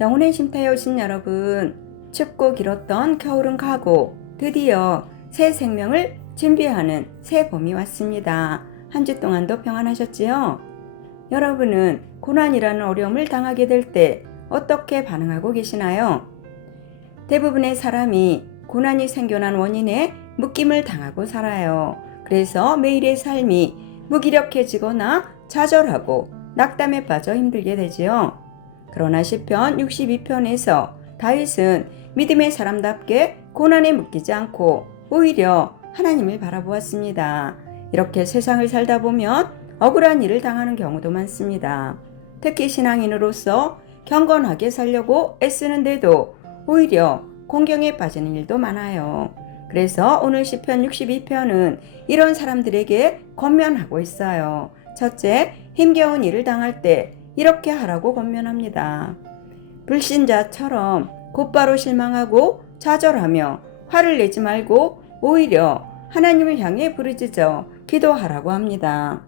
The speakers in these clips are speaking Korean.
영혼의 쉼터에 오신 여러분, 춥고 길었던 겨울은 가고 드디어 새 생명을 준비하는 새 봄이 왔습니다. 한 주 동안도 평안하셨지요? 여러분은 고난이라는 어려움을 당하게 될 때 어떻게 반응하고 계시나요? 대부분의 사람이 고난이 생겨난 원인에 묶임을 당하고 살아요. 그래서 매일의 삶이 무기력해지거나 좌절하고 낙담에 빠져 힘들게 되지요. 그러나 시편 62편에서 다윗은 믿음의 사람답게 고난에 묶이지 않고 오히려 하나님을 바라보았습니다. 이렇게 세상을 살다 보면 억울한 일을 당하는 경우도 많습니다. 특히 신앙인으로서 경건하게 살려고 애쓰는데도 오히려 공경에 빠지는 일도 많아요. 그래서 오늘 시편 62편은 이런 사람들에게 권면하고 있어요. 첫째, 힘겨운 일을 당할 때 이렇게 하라고 권면합니다. 불신자처럼 곧바로 실망하고 좌절하며 화를 내지 말고 오히려 하나님을 향해 부르짖어 기도하라고 합니다.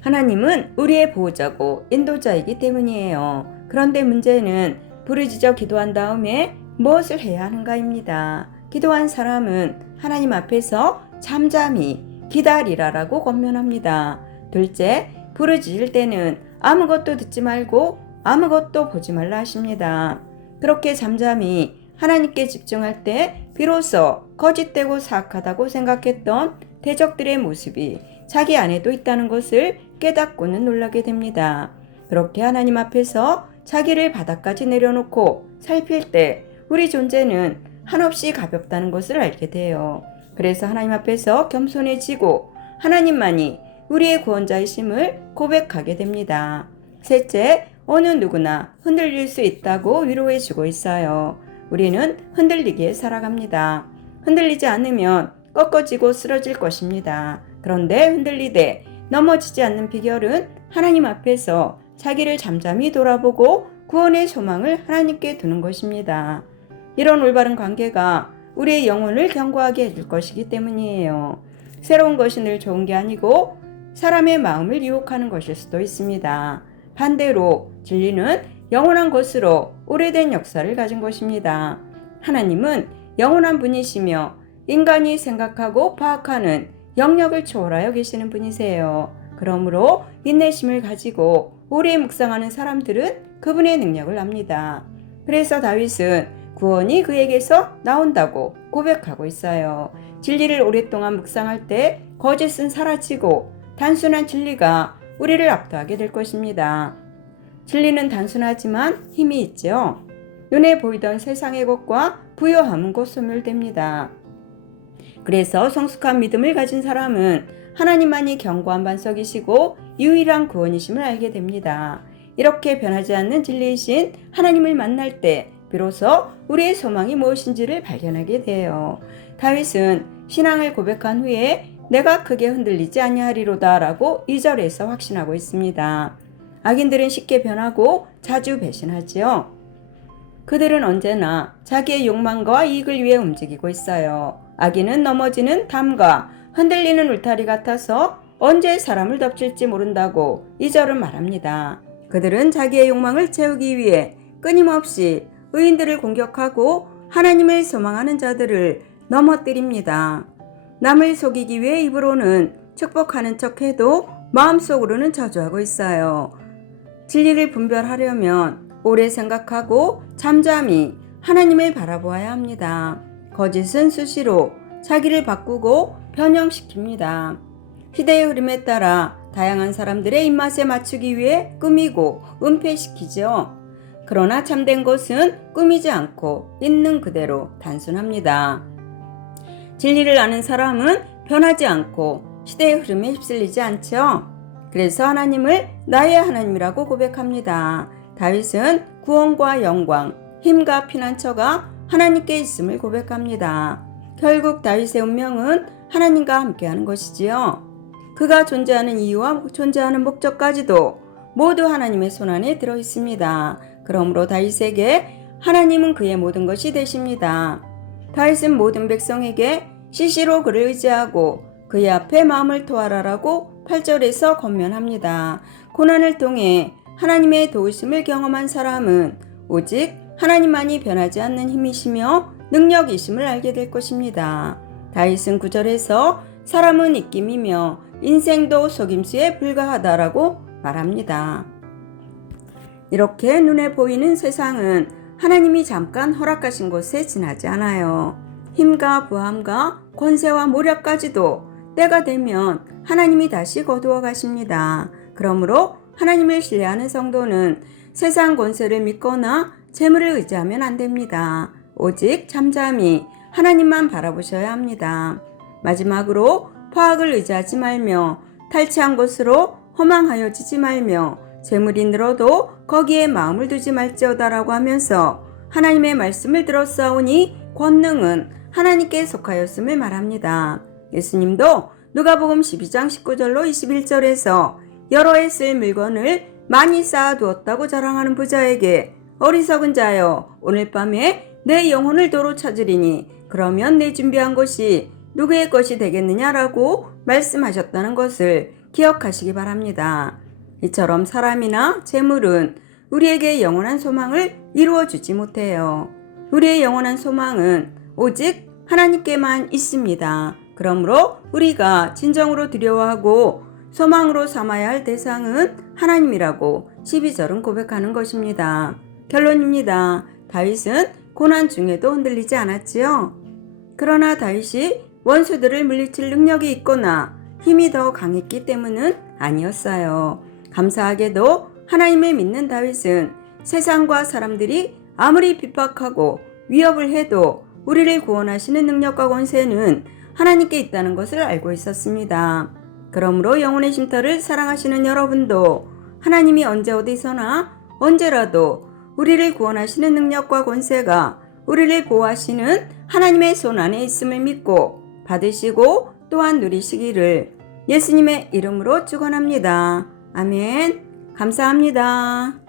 하나님은 우리의 보호자고 인도자이기 때문이에요. 그런데 문제는 부르짖어 기도한 다음에 무엇을 해야 하는가입니다. 기도한 사람은 하나님 앞에서 잠잠히 기다리라라고 권면합니다. 둘째, 부르짖을 때는 아무것도 듣지 말고 아무것도 보지 말라 하십니다. 그렇게 잠잠히 하나님께 집중할 때 비로소 거짓되고 사악하다고 생각했던 대적들의 모습이 자기 안에도 있다는 것을 깨닫고는 놀라게 됩니다. 그렇게 하나님 앞에서 자기를 바닥까지 내려놓고 살필 때 우리 존재는 한없이 가볍다는 것을 알게 돼요. 그래서 하나님 앞에서 겸손해지고 하나님만이 우리의 구원자이심을 고백하게 됩니다. 셋째, 어느 누구나 흔들릴 수 있다고 위로해주고 있어요. 우리는 흔들리기에 살아갑니다. 흔들리지 않으면 꺾어지고 쓰러질 것입니다. 그런데 흔들리되 넘어지지 않는 비결은 하나님 앞에서 자기를 잠잠히 돌아보고 구원의 소망을 하나님께 두는 것입니다. 이런 올바른 관계가 우리의 영혼을 견고하게 해줄 것이기 때문이에요. 새로운 것이 늘 좋은 게 아니고 사람의 마음을 유혹하는 것일 수도 있습니다. 반대로 진리는 영원한 것으로 오래된 역사를 가진 것입니다. 하나님은 영원한 분이시며 인간이 생각하고 파악하는 영역을 초월하여 계시는 분이세요. 그러므로 인내심을 가지고 오래 묵상하는 사람들은 그분의 능력을 압니다. 그래서 다윗은 구원이 그에게서 나온다고 고백하고 있어요. 진리를 오랫동안 묵상할 때 거짓은 사라지고 단순한 진리가 우리를 압도하게 될 것입니다. 진리는 단순하지만 힘이 있죠. 눈에 보이던 세상의 것과 부요함은 곧 소멸됩니다. 그래서 성숙한 믿음을 가진 사람은 하나님만이 견고한 반석이시고 유일한 구원이심을 알게 됩니다. 이렇게 변하지 않는 진리이신 하나님을 만날 때 비로소 우리의 소망이 무엇인지를 발견하게 돼요. 다윗은 신앙을 고백한 후에 내가 크게 흔들리지 아니하리로다 라고 2절에서 확신하고 있습니다. 악인들은 쉽게 변하고 자주 배신하지요. 그들은 언제나 자기의 욕망과 이익을 위해 움직이고 있어요. 악인은 넘어지는 담과 흔들리는 울타리 같아서 언제 사람을 덮칠지 모른다고 2절은 말합니다. 그들은 자기의 욕망을 채우기 위해 끊임없이 의인들을 공격하고 하나님을 소망하는 자들을 넘어뜨립니다. 남을 속이기 위해 입으로는 축복하는 척해도 마음속으로는 저주하고 있어요. 진리를 분별하려면 오래 생각하고 잠잠히 하나님을 바라보아야 합니다. 거짓은 수시로 자기를 바꾸고 변형시킵니다. 시대의 흐름에 따라 다양한 사람들의 입맛에 맞추기 위해 꾸미고 은폐시키죠. 그러나 참된 것은 꾸미지 않고 있는 그대로 단순합니다. 진리를 아는 사람은 변하지 않고 시대의 흐름에 휩쓸리지 않죠. 그래서 하나님을 나의 하나님이라고 고백합니다. 다윗은 구원과 영광, 힘과 피난처가 하나님께 있음을 고백합니다. 결국 다윗의 운명은 하나님과 함께하는 것이지요. 그가 존재하는 이유와 존재하는 목적까지도 모두 하나님의 손안에 들어 있습니다. 그러므로 다윗에게 하나님은 그의 모든 것이 되십니다. 다윗은 모든 백성에게 시시로 그를 의지하고 그의 앞에 마음을 토하라라고 8절에서 권면합니다. 고난을 통해 하나님의 도우심을 경험한 사람은 오직 하나님만이 변하지 않는 힘이시며 능력이심을 알게 될 것입니다. 다윗은 9절에서 사람은 입김이며 인생도 속임수에 불과하다라고 말합니다. 이렇게 눈에 보이는 세상은 하나님이 잠깐 허락하신 곳에 지나지 않아요. 힘과 부함과 권세와 모략까지도 때가 되면 하나님이 다시 거두어 가십니다. 그러므로 하나님을 신뢰하는 성도는 세상 권세를 믿거나 재물을 의지하면 안 됩니다. 오직 잠잠히 하나님만 바라보셔야 합니다. 마지막으로 포악을 의지하지 말며 탈취한 것으로 허망하여지지 말며 재물이 늘어도 거기에 마음을 두지 말지어다라고 하면서 하나님의 말씀을 들었사오니 권능은 하나님께 속하였음을 말합니다. 예수님도 누가복음 12장 19절로 21절에서 여러 해 쓸 물건을 많이 쌓아두었다고 자랑하는 부자에게 어리석은 자여 오늘 밤에 내 영혼을 도로 찾으리니 그러면 내 준비한 것이 누구의 것이 되겠느냐라고 말씀하셨다는 것을 기억하시기 바랍니다. 이처럼 사람이나 재물은 우리에게 영원한 소망을 이루어주지 못해요. 우리의 영원한 소망은 오직 하나님께만 있습니다. 그러므로 우리가 진정으로 두려워하고 소망으로 삼아야 할 대상은 하나님이라고 12절은 고백하는 것입니다. 결론입니다. 다윗은 고난 중에도 흔들리지 않았지요. 그러나 다윗이 원수들을 물리칠 능력이 있거나 힘이 더 강했기 때문은 아니었어요. 감사하게도 하나님을 믿는 다윗은 세상과 사람들이 아무리 핍박하고 위협을 해도 우리를 구원하시는 능력과 권세는 하나님께 있다는 것을 알고 있었습니다. 그러므로 영혼의 쉼터를 사랑하시는 여러분도 하나님이 언제 어디서나 언제라도 우리를 구원하시는 능력과 권세가 우리를 보호하시는 하나님의 손 안에 있음을 믿고 받으시고 또한 누리시기를 예수님의 이름으로 축원합니다. 아멘. 감사합니다.